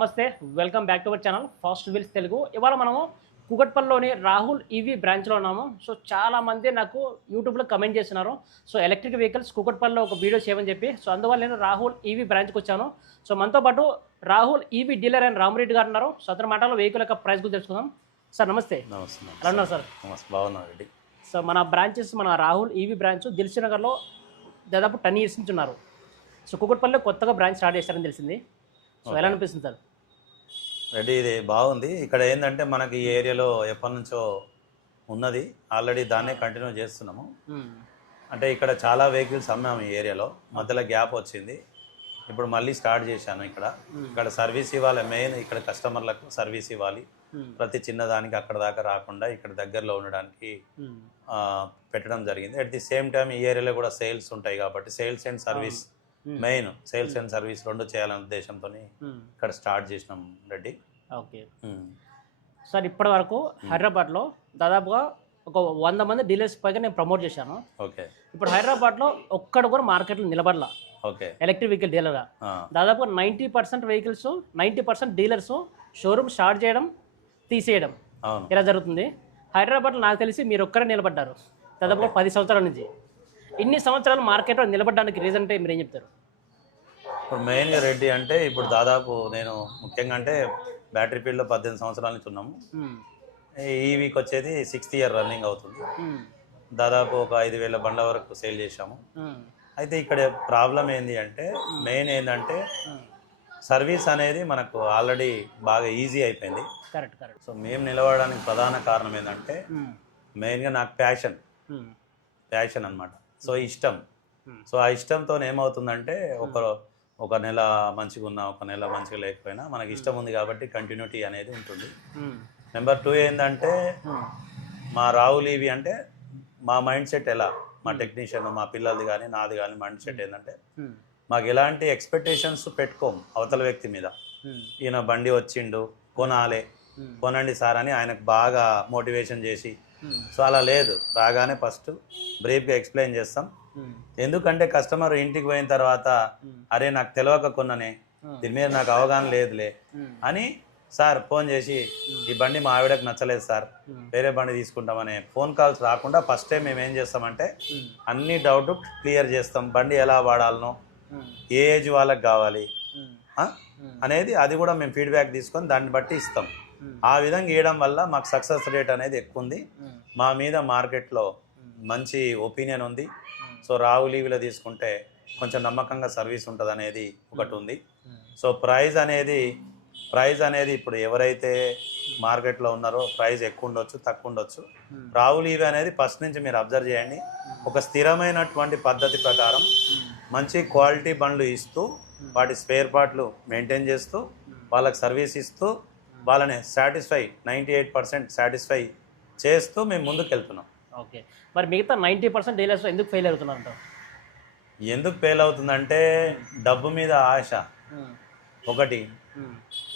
నమస్తే welcome back to our channel fast wheels Telugu ఇవాళ మనము కుకట్పల్లిలోని రాహుల్ ఈవీ బ్రాంచ్లో ఉన్నాము. సో చాలా మంది నాకు యూట్యూబ్లో కమెంట్ చేస్తున్నారు. సో ఎలక్ట్రిక్ వెహికల్స్ కుకట్పల్లిలో ఒక వీడియో చేయమని చెప్పి. సో అందువల్ల నేను రాహుల్ ఈవీ బ్రాంచ్కి వచ్చాను. సో మనతో పాటు Rahul EV dealer and Ramareddy గారు ఉన్నారు. సో అతని మాటలో వెహికల్ యొక్క ప్రైస్ గురించి తెలుసుకుందాం. సార్ నమస్తే. నమస్తే ఎలా ఉన్నారు సార్? నమస్తే బాగున్నా రెడ్డి. సో మన బ్రాంచెస్ మన రాహుల్ ఈవీ బ్రాంచ్ దిల్సు నగర్లో దాదాపు టెన్ ఇయర్స్ నుంచి ఉన్నారు. సో కుకట్పల్లిలో కొత్తగా బ్రాంచ్ స్టార్ట్ చేశారని తెలిసింది. సో ఎలా అనిపిస్తుంది సార్? రెడ్డి ఇది బాగుంది. ఇక్కడ ఏంటంటే మనకి ఈ ఏరియాలో ఎప్పటి నుంచో ఉన్నది. ఆల్రెడీ దాన్నే కంటిన్యూ చేస్తున్నాము. అంటే ఇక్కడ చాలా వెహికల్స్ అమ్మాము ఈ ఏరియాలో. మధ్యలో గ్యాప్ వచ్చింది. ఇప్పుడు మళ్ళీ స్టార్ట్ చేశాను ఇక్కడ. ఇక్కడ సర్వీస్ ఇవ్వాలి మెయిన్ ఇక్కడ కస్టమర్లకు సర్వీస్ ఇవ్వాలి. ప్రతి చిన్నదానికి అక్కడ దాకా రాకుండా ఇక్కడ దగ్గరలో ఉండడానికి పెట్టడం జరిగింది. అట్ ది సేమ్ టైం ఈ ఏరియాలో కూడా సేల్స్ ఉంటాయి కాబట్టి sales and service main sales and service రెండు చేయాలనే ఉద్దేశంతో ఇక్కడ స్టార్ట్ చేసినాం రెడ్డి. ఓకే. సార్ ఇప్పటి వరకు హైదరాబాద్లో దాదాపుగా ఒక వంద మంది డీలర్స్ పైగా నేను ప్రమోట్ చేశాను. ఓకే ఇప్పుడు హైదరాబాద్లో ఒక్కడు కూడా మార్కెట్లో నిలబడలా. ఓకే ఎలక్ట్రిక్ వెహికల్ డీలర్గా దాదాపు ninety percent vehicles ninety percent dealers showroom start చేయడం తీసేయడం. ఇలా జరుగుతుంది? హైదరాబాద్లో నాకు తెలిసి మీరు ఒక్కరే నిలబడ్డారు. దాదాపు పది సంవత్సరాల నుంచి. ఇన్ని సంవత్సరాలు మార్కెట్లో నిలబడడానికి రీజన్ అంటే మీరు ఏం చెప్తారు? ఇప్పుడు మెయిన్గా రెడ్డి అంటే ఇప్పుడు దాదాపు నేను ముఖ్యంగా అంటే బ్యాటరీ ఫీల్డ్లో పద్దెనిమిది సంవత్సరాల నుంచి ఉన్నాము. ఈ వీక్ వచ్చేది సిక్స్త్ ఇయర్ రన్నింగ్ అవుతుంది. దాదాపు ఒక ఐదు వేల బండ్ల వరకు సేల్ చేశాము. అయితే ఇక్కడ ప్రాబ్లం ఏంది అంటే మెయిన్ ఏంటంటే. సర్వీస్ అనేది మనకు ఆల్రెడీ బాగా ఈజీ అయిపోయింది కరెక్ట్ కరెక్ట్ సో మేము నిలవడానికి ప్రధాన కారణం ఏంటంటే. మెయిన్గా నాకు ప్యాషన్. ప్యాషన్ అన్నమాట సో ఇష్టం. సో ఆ ఇష్టంతో ఏమవుతుందంటే ఒక ఒక నెల మంచిగా ఉన్నా ఒక నెల మంచిగా లేకపోయినా మనకి ఇష్టం ఉంది కాబట్టి కంటిన్యూటీ అనేది ఉంటుంది. నెంబర్ టూ ఏంటంటే. మా రాహుల్ ఇవి అంటే మా మైండ్ సెట్ ఎలా మా టెక్నీషియన్ మా పిల్లలది కానీ నాది కానీ మైండ్ సెట్ ఏంటంటే. మాకు ఎలాంటి ఎక్స్పెక్టేషన్స్ పెట్టుకోం అవతల వ్యక్తి మీద మ్మ్. ఈయన బండి వచ్చిండు కొనాలే మ్మ్. కొనండి సార్ అని ఆయనకు బాగా మోటివేషన్ చేసి మ్మ్. సో అలా లేదు రాగానే ఫస్ట్ బ్రీఫ్గా ఎక్స్ప్లెయిన్ చేస్తాం. ఎందుకంటే కస్టమర్ ఇంటికి పోయిన తర్వాత. అరే నాకు తెలియక కొన్ననే. దీని మీద నాకు అవగాహన లేదులే. అని సార్ ఫోన్ చేసి ఈ బండి మా ఆవిడకు నచ్చలేదు సార్. వేరే బండి తీసుకుంటామనే ఫోన్ కాల్స్ రాకుండా ఫస్ట్ టైం మేము ఏం చేస్తామంటే. అన్ని డౌట్ క్లియర్ చేస్తాం బండి ఎలా వాడాలనో. ఏ ఏజ్ వాళ్ళకి కావాలి? అనేది అది కూడా మేము ఫీడ్బ్యాక్ తీసుకొని దాన్ని బట్టి ఇస్తాం. ఆ విధంగా ఇవ్వడం వల్ల మాకు సక్సెస్ రేట్ అనేది ఎక్కువ ఉంది. మా మీద మార్కెట్లో మంచి ఒపీనియన్ ఉంది సో రావు లీవ్లో తీసుకుంటే కొంచెం నమ్మకంగా సర్వీస్ ఉంటుంది అనేది ఒకటి ఉంది. మ్మ్. సో ప్రైస్ అనేది ప్రైస్ అనేది ఇప్పుడు ఎవరైతే మార్కెట్లో ఉన్నారో ప్రైస్ ఎక్కువ ఉండొచ్చు తక్కువ ఉండొచ్చు. మ్మ్. రావు లీవ్ అనేది ఫస్ట్ నుంచి మీరు అబ్జర్వ్ చేయండి. ఒక స్థిరమైనటువంటి పద్ధతి ప్రకారం మంచి క్వాలిటీ బండ్లు ఇస్తూ వాటి స్పేర్ పార్ట్లు మెయింటైన్ చేస్తూ వాళ్ళకి సర్వీస్ ఇస్తూ వాళ్ళని satisfy ninety eight percent satisfy చేస్తూ మేము ముందుకు వెళ్తున్నాం ఓకే. మరి మిగతా నైంటీ పర్సెంట్ డీలర్స్ ఎందుకు ఫెయిల్ అవుతున్నారంట? ఎందుకు ఫెయిల్ అవుతుందంటే డబ్బు మీద ఆశ. ఒకటి.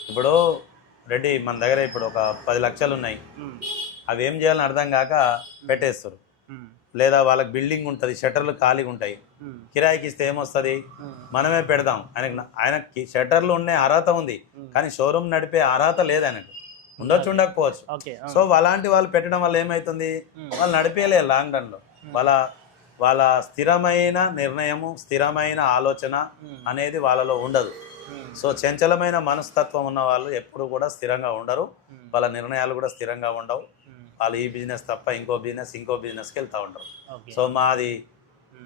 ఇప్పుడు రెడ్డి మన దగ్గర ఇప్పుడు ఒక పది లక్షలు ఉన్నాయి. అవి ఏం చేయాలని అర్థం కాక పెట్టేస్తారు. లేదా వాళ్ళకి బిల్డింగ్ ఉంటుంది షట్టర్లు ఖాళీగా ఉంటాయి. కిరాయికి ఇస్తే ఏమొస్తుంది? మనమే పెడదాం. ఆయనకు ఆయనకి షట్టర్లు ఉండే అర్హత ఉంది. కానీ షోరూమ్ నడిపే అర్హత లేదు ఆయనకు. ఉండొచ్చు ఉండకపోవచ్చు సో అలాంటి వాళ్ళు పెట్టడం వల్ల ఏమవుతుంది వాళ్ళు నడిపేయలే లాంగ్ రన్లో. వాళ్ళ వాళ్ళ స్థిరమైన నిర్ణయము స్థిరమైన ఆలోచన అనేది వాళ్ళలో ఉండదు. సో చంచలమైన మనస్తత్వం ఉన్న వాళ్ళు ఎప్పుడు కూడా స్థిరంగా ఉండరు. వాళ్ళ నిర్ణయాలు కూడా స్థిరంగా ఉండవు. వాళ్ళు ఈ బిజినెస్ తప్ప ఇంకో బిజినెస్ ఇంకో బిజినెస్కి వెళ్తూ ఉంటారు సో మాది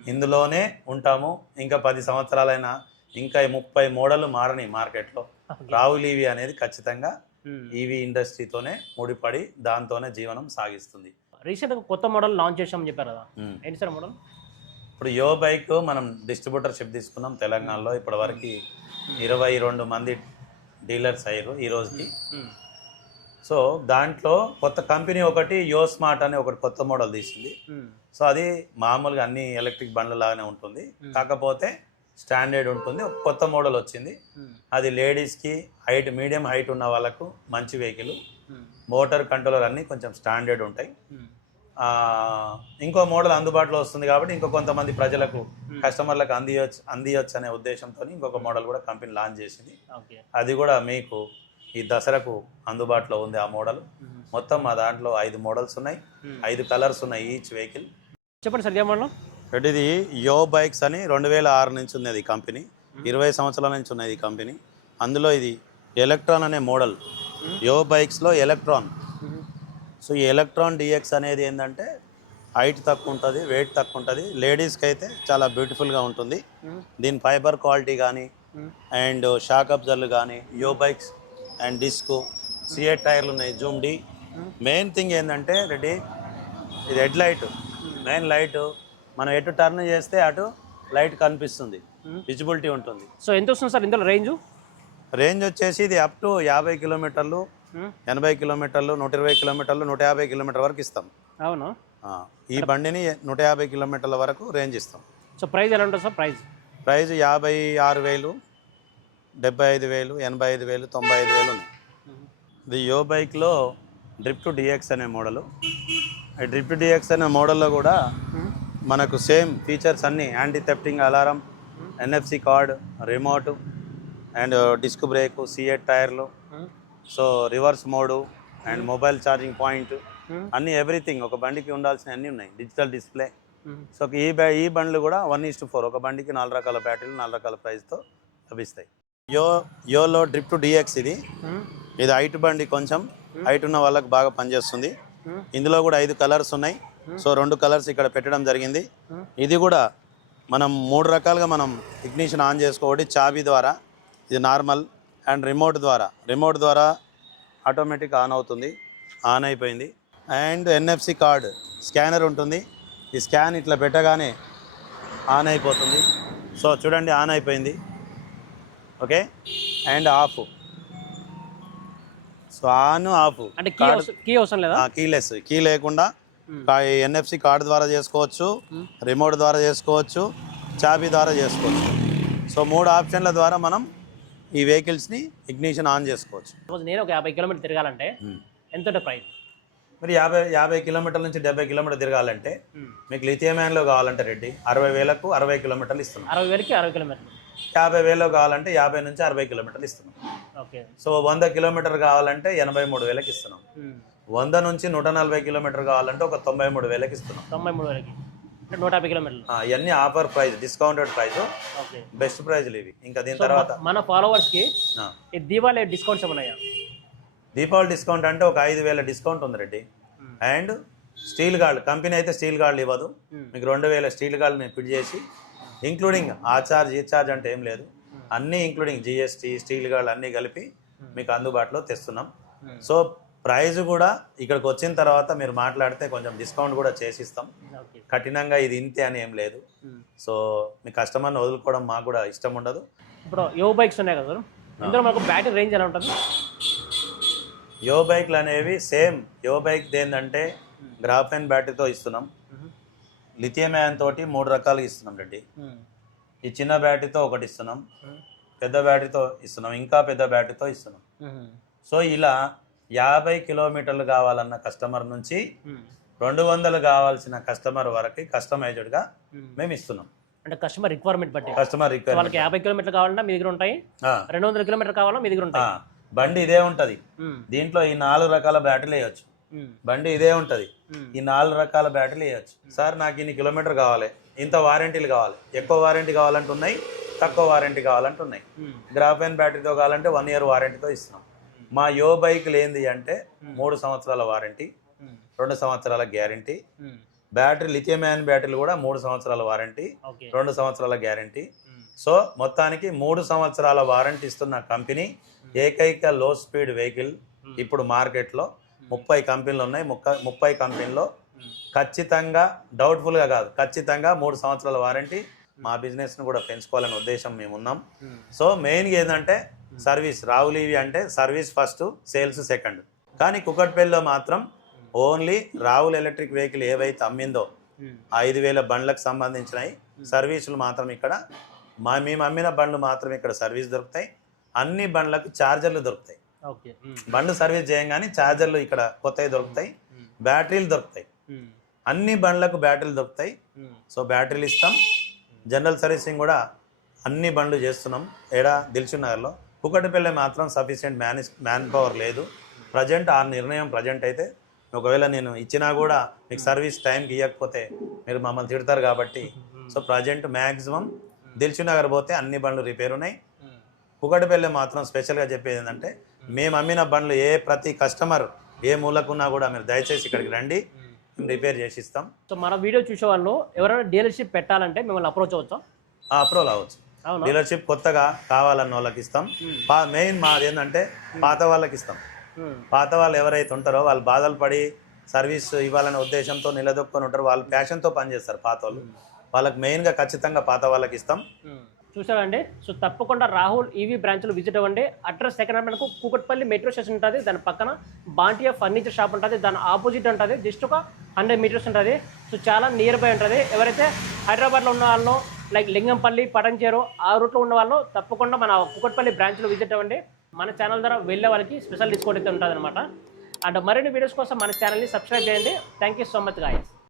ఇందులోనే ఉంటాము. ఇంకా పది సంవత్సరాలైనా ఇంకా ముప్పై మోడల్ మారని మార్కెట్లో. రాహుల్ ఈవీ అనేది ఖచ్చితంగా ఈవీ ఇండస్ట్రీతోనే ముడిపడి దాంతోనే జీవనం సాగిస్తుంది. రీసెంట్గా కొత్త మోడల్ లాంచ్ చేసామని చెప్పారు కదా. ఏంటి సార్ మోడల్? ఇప్పుడు యో బైక్ మనం డిస్ట్రిబ్యూటర్షిప్ తీసుకున్నాం తెలంగాణలో ఇప్పటి వరకు ఇరవై రెండు మంది డీలర్స్ అయ్యారు ఈ రోజుకి. సో దాంట్లో కొత్త కంపెనీ ఒకటి యో స్మార్ట్ అనే ఒకటి కొత్త మోడల్ తీసింది. సో అది మామూలుగా అన్ని ఎలక్ట్రిక్ బండ్ల లాగానే ఉంటుంది కాకపోతే స్టాండర్డ్ ఉంటుంది. కొత్త మోడల్ వచ్చింది. అది లేడీస్కి హైట్ మీడియం హైట్ ఉన్న వాళ్ళకు మంచి వెహికల్. మోటార్ కంట్రోలర్ అన్నీ కొంచెం స్టాండర్డ్ ఉంటాయి. ఇంకో మోడల్ అందుబాటులో వస్తుంది కాబట్టి ఇంకో కొంతమంది ప్రజలకు కస్టమర్లకు అందియొచ్చు అందియొచ్చు అనే ఉద్దేశంతో ఇంకొక మోడల్ కూడా కంపెనీ లాంచ్ చేసింది. అది కూడా మీకు ఈ దసరాకు అందుబాటులో ఉంది ఆ మోడల్. మొత్తం మా దాంట్లో ఐదు మోడల్స్ ఉన్నాయి. ఐదు కలర్స్ ఉన్నాయి ఈచ్ వెహికల్. చెప్పండి సార్ ఇదే మోడల్? ఇది యో బైక్స్ అని రెండు వేల ఆరు నుంచి ఉన్నది ఈ కంపెనీ. ఇరవై సంవత్సరాల నుంచి ఉన్నది ఈ కంపెనీ. అందులో ఇది ఎలక్ట్రాన్ అనే మోడల్. యో బైక్స్లో ఎలక్ట్రాన్. సో ఈ ఎలక్ట్రాన్ డిఎక్స్ అనేది ఏంటంటే హైట్ తక్కువ ఉంటుంది వెయిట్ తక్కువ ఉంటుంది. లేడీస్కి అయితే చాలా బ్యూటిఫుల్గా ఉంటుంది. దీని ఫైబర్ క్వాలిటీ కానీ అండ్ షాక్ అబ్జర్లు కానీ Yo Bikes and disc CEAT టైర్లు ఉన్నాయి జూమ్ డి. మెయిన్ థింగ్ ఏంటంటే రెడీ ఇది హెడ్ లైట్. మెయిన్ లైట్ మనం ఎటు టర్న్ చేస్తే అటు లైట్ కనిపిస్తుంది. విజిబిలిటీ ఉంటుంది. సో ఎంత వస్తుంది సార్ ఇందులో రేంజ్ రేంజ్ వచ్చేసి ఇది అప్ టు యాభై కిలోమీటర్లు ఎనభై కిలోమీటర్లు నూట ఇరవై కిలోమీటర్లు నూట యాభై కిలోమీటర్ల వరకు ఇస్తాం. అవును? ఈ బండిని నూట యాభై కిలోమీటర్ల వరకు రేంజ్ ఇస్తాం. సో ప్రైస్ ఎలా ఉంటుంది సార్? ప్రైస్? ప్రైస్ యాభై ఆరు వేలు డెబ్బై ఐదు వేలు ఎనభై ఐదు వేలు తొంభై ఐదు వేలు ఉన్నాయి. ఇది యో బైక్లో డ్రిప్ టు డిఎక్స్ అనే మోడలు. డ్రిప్ టు డిఎక్స్ అనే మోడల్లో కూడా మనకు సేమ్ ఫీచర్స్ అన్నీ anti thefting alarm NFC card remote and disc brake CEAT టైర్లు so reverse mode and mobile charging point అన్నీ ఎవ్రీథింగ్ ఒక బండికి ఉండాల్సిన అన్నీ ఉన్నాయి డిజిటల్ డిస్ప్లే సో ఈ బ్యా ఈ బండ్లు కూడా వన్ ఈస్ టు ఫోర్ ఒక బండికి నాలుగు రకాల బ్యాటరీలు నాలుగు రకాల ప్రైస్తో లభిస్తాయి. యో యోలో డ్రిప్ టు డిఎక్స్ ఇది. ఇది హైట్ బండి కొంచెం హైట్ ఉన్న వాళ్ళకి బాగా పనిచేస్తుంది. ఇందులో కూడా ఐదు కలర్స్ ఉన్నాయి. సో రెండు కలర్స్ ఇక్కడ పెట్టడం జరిగింది. ఇది కూడా మనం మూడు రకాలుగా మనం ఇగ్నిషన్ ఆన్ చేసుకోవడం చాబీ ద్వారా ఇది నార్మల్ అండ్ రిమోట్ ద్వారా. రిమోట్ ద్వారా ఆటోమేటిక్ ఆన్ అవుతుంది ఆన్ అయిపోయింది. అండ్ ఎన్ఎఫ్సి కార్డ్ స్కానర్ ఉంటుంది. ఈ స్కాన్ ఇట్లా పెట్టగానే ఆన్ అయిపోతుంది. సో చూడండి ఆన్ అయిపోయింది. Okay? And off. So on off. అంటే కీ అవసరం కీ లేదా? కీలెస్. కీ లేకుండా ఎన్ఎఫ్సి కార్డు ద్వారా చేసుకోవచ్చు రిమోట్ ద్వారా చేసుకోవచ్చు చాబీ ద్వారా చేసుకోవచ్చు. సో మూడు ఆప్షన్ల ద్వారా మనం ఈ వెహికల్స్ని ఇగ్నిషన్ ఆన్ చేసుకోవచ్చు. సపోజ్ నేను ఒక యాభై కిలోమీటర్ తిరగాలంటే ఎంత ఉంటుంది ప్రైస్ మరి యాభై యాభై కిలోమీటర్ల నుంచి డెబ్బై కిలోమీటర్ తిరగాలంటే మీకు లిథియమ్యాన్లో కావాలంటే రెడ్డి అరవై వేలకు అరవై కిలోమీటర్లు ఇస్తున్నాం. అరవై వేలకి అరవై కిలోమీటర్లు. యాభై వేలో కావాలంటే యాభై నుంచి అరవై కిలోమీటర్లు ఇస్తున్నాం. ఓకే సో వంద కిలోమీటర్ కావాలంటే ఎనభై మూడు వేలకు ఇస్తున్నాం. వంద నుంచి నూట నలభై కిలోమీటర్ కావాలంటే ఒక తొంభై మూడు వేలకు ఇస్తున్నాం. తొంభై మూడు వేలకి. అంటే నూట యాభై కిలోమీటర్లు. ఆ, ఇవన్నీ offer price discounted price okay. Best ప్రైజ్లు ఇవి. ఇంకా దీని తర్వాత మన ఫాలోవర్స్కి ఆ, ఈ దీపావళి డిస్కౌంట్స్ ఏమన్నాయా? దీపావళి డిస్కౌంట్ అంటే ఒక ఐదు వేల డిస్కౌంట్ ఉంది Reddy. And steel guard company అయితే స్టీల్ గార్డులు ఇవ్వదు. మీకు రెండు వేల స్టీల్ గార్డుని ఫిట్ చేసి ఇంక్లూడింగ్ ఆ చార్జ్ ఈ చార్జ్ అంటే ఏం లేదు. అన్నీ ఇంక్లూడింగ్ జిఎస్టీ స్టీల్ గార్డులు అన్నీ కలిపి మీకు అందుబాటులో తెస్తున్నాం. సో ప్రైస్ కూడా ఇక్కడికి వచ్చిన తర్వాత మీరు మాట్లాడితే కొంచెం డిస్కౌంట్ కూడా చేసిస్తాం. కఠినంగా ఇది ఇంతే అని ఏం లేదు. సో మీ కస్టమర్ని వదులుకోవడం మాకు కూడా ఇష్టం ఉండదు. ఇప్పుడు యో బైక్స్ ఉన్నాయి కదా ఇందులో మనకు బ్యాటరీ రేంజ్ ఎలా ఉంటుంది? యో బైక్లు అనేవి సేమ్. యో బైక్ ఏంటంటే గ్రాఫెన్ బ్యాటరీతో ఇస్తున్నాం. లిథియం తోటి మూడు రకాలుగా ఇస్తున్నాం రెడ్డి. ఈ చిన్న బ్యాటరీతో ఒకటి ఇస్తున్నాం. పెద్ద బ్యాటరీతో ఇస్తున్నాం. ఇంకా పెద్ద బ్యాటరీతో ఇస్తున్నాం. సో ఇలా యాభై కిలోమీటర్లు కావాలన్న కస్టమర్ నుంచి రెండు వందలు కావాల్సిన కస్టమర్ వరకు కస్టమైజ్డ్గా మేము ఇస్తున్నాం. అంటే కస్టమర్ రిక్వైర్మెంట్ బట్టి. కస్టమర్ వాళ్ళకి యాభై కిలోమీటర్లు కావాలన్నా మీ దగ్గర ఉంటాయి. రెండు వందల కిలోమీటర్ కావాలన్నా మీ దగ్గర ఉంటాయి. బండి ఇదే ఉంటుంది. దీంట్లో ఈ నాలుగు రకాల బ్యాటరీలు వేయచ్చు. బండి ఇదే ఉంటుంది. ఈ నాలుగు రకాల బ్యాటరీలు వేయచ్చు. సార్ నాకు ఇన్ని కిలోమీటర్ కావాలి. ఇంత వారంటీలు కావాలి. ఎక్కువ వారంటీ కావాలంటే ఉన్నాయి తక్కువ వారంటీ కావాలంటే ఉన్నాయి ఉమ్, గ్రాఫెన్ బ్యాటరీతో కావాలంటే వన్ ఇయర్ వారంటీతో ఇస్తున్నాం. మా యో బైక్లు ఏంది అంటే మూడు సంవత్సరాల వారంటీ రెండు సంవత్సరాల గ్యారంటీ. బ్యాటరీ లిథియం అయాన్ బ్యాటరీలు కూడా మూడు సంవత్సరాల వారంటీ రెండు సంవత్సరాల గ్యారంటీ. సో మొత్తానికి మూడు సంవత్సరాల వారంటీ ఇస్తున్న కంపెనీ ఏకైక లో స్పీడ్ వెహికల్ ఇప్పుడు మార్కెట్లో ముప్పై కంపెనీలు ఉన్నాయి. ముక్క ముప్పై కంపెనీల్లో ఉమ్, ఖచ్చితంగా డౌట్ఫుల్గా కాదు ఖచ్చితంగా మూడు సంవత్సరాల వారంటీ మా బిజినెస్ను కూడా పెంచుకోవాలనే ఉద్దేశం మేము ఉన్నాం. సో మెయిన్గా ఏంటంటే సర్వీస్ రావుల్ ఇవి అంటే సర్వీస్ ఫస్ట్ సేల్స్ సెకండ్. కానీ కుకట్పల్లిలో మాత్రం ఓన్లీ రావుల్ ఎలక్ట్రిక్ వెహికల్ ఏవైతే అమ్మిందో ఐదు వేల బండ్లకు సంబంధించినవి సర్వీసులు మాత్రం ఇక్కడ మా మేము అమ్మిన బండ్లు మాత్రం ఇక్కడ సర్వీస్ దొరుకుతాయి. అన్ని బండ్లకు ఛార్జర్లు దొరుకుతాయి. బండ్లు సర్వీస్ చేయంగానే ఛార్జర్లు ఇక్కడ కొత్తవి దొరుకుతాయి. బ్యాటరీలు దొరుకుతాయి. అన్ని బండ్లకు బ్యాటరీలు దొరుకుతాయి. సో బ్యాటరీలు ఇస్తాం. జనరల్ సర్వీసింగ్ కూడా అన్ని బండ్లు చేస్తున్నాం. ఏడా దిల్చుక్ నగర్లో కుకటిపల్లె మాత్రం సఫిషియెంట్ మ్యాన్ మ్యాన్ పవర్ లేదు. ప్రజెంట్ ఆ నిర్ణయం ప్రజెంట్ అయితే ఒకవేళ నేను ఇచ్చినా కూడా మీకు సర్వీస్ టైంకి ఇవ్వకపోతే మీరు మమ్మల్ని తిడతారు కాబట్టి. So present maximum Dilsukhnagar పోతే అన్ని బండ్లు రిపేర్ ఉన్నాయి. కుకటిపల్లె మాత్రం స్పెషల్గా చెప్పేది ఏంటంటే మేము అమ్మిన బండ్లు ఏ ప్రతి కస్టమర్ ఏ మూలకున్నా కూడా మీరు దయచేసి ఇక్కడికి రండి. మేము రిపేర్ చేసి ఇస్తాం. సో మన వీడియో చూసే వాళ్ళు ఎవరైనా డీలర్షిప్ పెట్టాలంటే మిమ్మల్ని అప్రోచ్ అవ్వచ్చా? అప్రూవల్ అవ్వచ్చు. డీలర్షిప్ కొత్తగా కావాలన్న వాళ్ళకి ఇస్తాం. మెయిన్ మాది ఏంటంటే పాత వాళ్ళకి ఇస్తాం. పాత వాళ్ళు ఎవరైతే ఉంటారో వాళ్ళు బాధలు పడి సర్వీస్ ఇవ్వాలనే ఉద్దేశంతో నిలదొక్కుని ఉంటారు. వాళ్ళు ప్యాషన్తో పనిచేస్తారు పాత వాళ్ళు. వాళ్ళకి మెయిన్గా ఖచ్చితంగా పాత వాళ్ళకి ఇస్తాం. చూసారండి సో తప్పకుండా రాహుల్ ఈవీ బ్రాంచ్లో విజిట్ అవ్వండి. అడ్రస్ సెకండ్ మనకు కూకట్పల్లి మెట్రో స్టేషన్ ఉంటుంది. దాని పక్కన బాంటియా ఫర్నిచర్ షాప్ ఉంటుంది. దాని ఆపోజిట్ ఉంటుంది. జస్ట్ ఒక హండ్రెడ్ మీటర్స్ ఉంటుంది. సో చాలా నియర్ బై ఉంటుంది. ఎవరైతే హైదరాబాద్లో ఉన్న వాళ్ళు లైక్ లింగంపల్లి పడంచేరు ఆ రూట్లో ఉన్న వాళ్ళు తప్పకుండా మన కూకట్పల్లి బ్రాంచ్లో విజిట్ అవ్వండి. మన ఛానల్ ద్వారా వెళ్ళే వాళ్ళకి స్పెషల్ డిస్కౌంట్ అయితే ఉంటుంది అనమాట అండ్ మరిన్ని వీడియోస్ కోసం మన ఛానల్ని సబ్స్క్రైబ్ చేయండి. Thank you so much guys